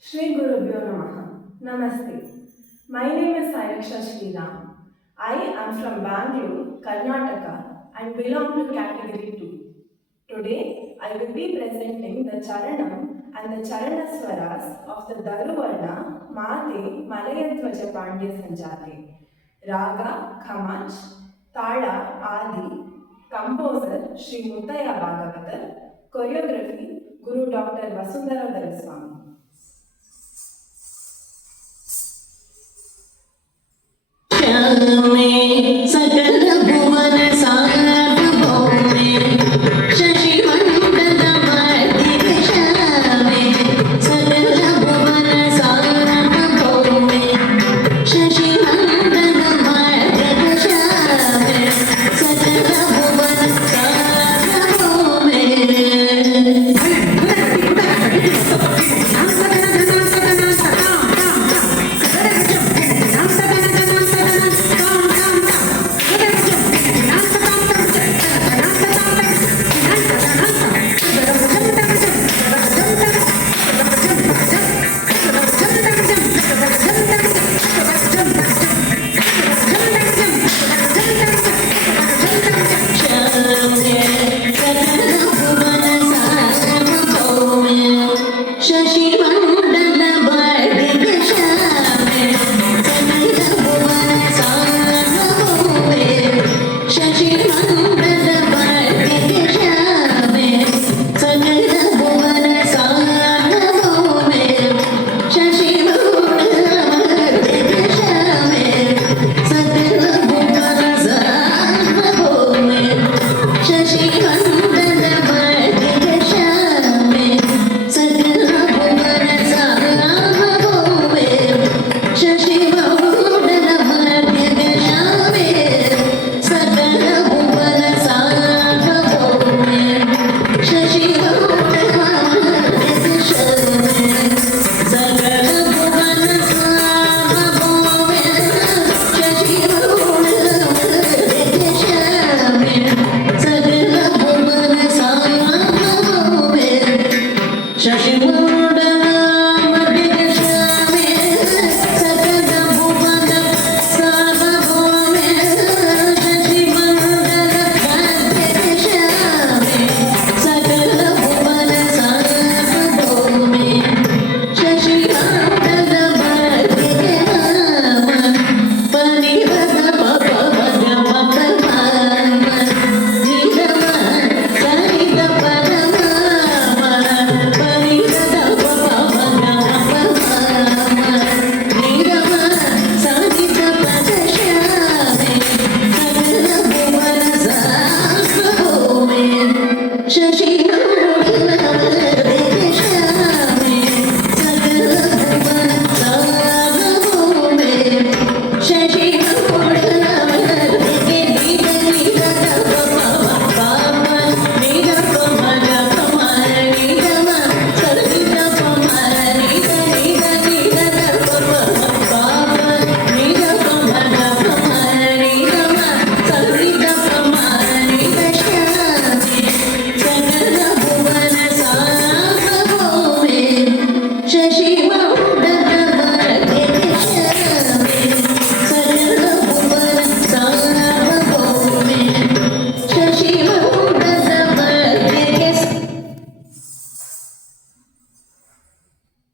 Shri Gurubhyo Namaha. Namaste. My name is Sailaksha Sriram. I am from Bangalore, Karnataka and belong to category 2. Today, I will be presenting the Charanam and the Charanaswaras of the Daruvarna Mate Malayadvaja Pandya Sanjati. Raga Khamach, Tala Adi, composer Sri Muttaya Bhagavatar, choreography Guru Dr. Vasundhara Daraswamy. सकल भुवन सार्वभौमे शशिमण्डलमर्दिविषमे सकल भुवन सार्वभौमे शशिमण्डलमर्दिविषमे सकल भुवन सार्वभौमे Shashi